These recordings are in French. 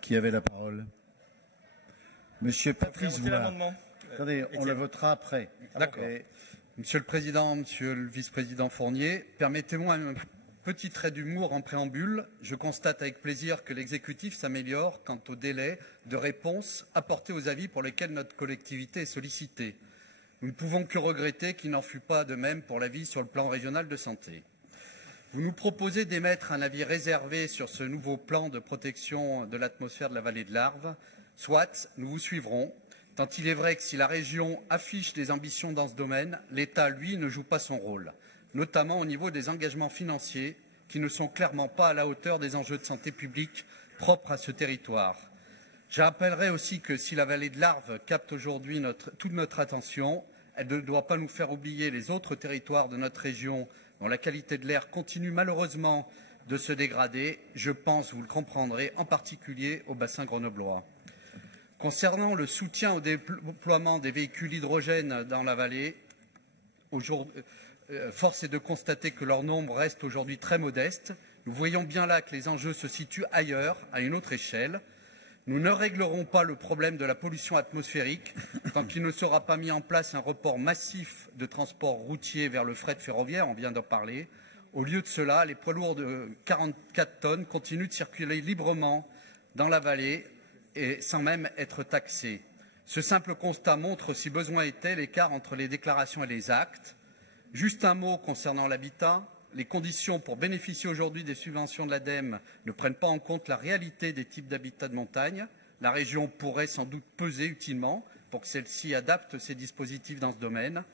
Qui avait la parole? Monsieur Patrice Voulard. Attendez, on le votera après. D'accord. Monsieur le Président, Monsieur le Vice-président Fournier, permettez-moi un petit trait d'humour en préambule. Je constate avec plaisir que l'exécutif s'améliore quant au délai de réponse apporté aux avis pour lesquels notre collectivité est sollicitée. Nous ne pouvons que regretter qu'il n'en fut pas de même pour l'avis sur le plan régional de santé. Vous nous proposez d'émettre un avis réservé sur ce nouveau plan de protection de l'atmosphère de la vallée de l'Arve. Soit, nous vous suivrons, tant il est vrai que si la région affiche des ambitions dans ce domaine, l'État, lui, ne joue pas son rôle, notamment au niveau des engagements financiers qui ne sont clairement pas à la hauteur des enjeux de santé publique propres à ce territoire. Je rappellerai aussi que si la vallée de l'Arve capte aujourd'hui toute notre attention, elle ne doit pas nous faire oublier les autres territoires de notre région dont la qualité de l'air continue malheureusement de se dégrader. Je pense, vous le comprendrez, en particulier au bassin grenoblois. Concernant le soutien au déploiement des véhicules hydrogène dans la vallée, force est de constater que leur nombre reste aujourd'hui très modeste. Nous voyons bien là que les enjeux se situent ailleurs, à une autre échelle. Nous ne réglerons pas le problème de la pollution atmosphérique tant qu'il ne sera pas mis en place un report massif de transport routier vers le fret ferroviaire, on vient d'en parler. Au lieu de cela, les poids lourds de 44 tonnes continuent de circuler librement dans la vallée et sans même être taxés. Ce simple constat montre, si besoin était, l'écart entre les déclarations et les actes. Juste un mot concernant l'habitat. Les conditions pour bénéficier aujourd'hui des subventions de l'ADEME ne prennent pas en compte la réalité des types d'habitats de montagne. La région pourrait sans doute peser utilement pour que celle-ci adapte ses dispositifs dans ce domaine.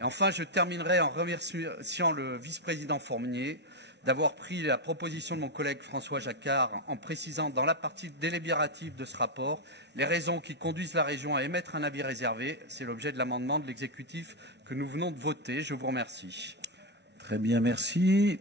Et enfin, je terminerai en remerciant le vice-président Fournier d'avoir pris la proposition de mon collègue François Jacquard en précisant dans la partie délibérative de ce rapport les raisons qui conduisent la région à émettre un avis réservé. C'est l'objet de l'amendement de l'exécutif que nous venons de voter. Je vous remercie. Très bien, merci.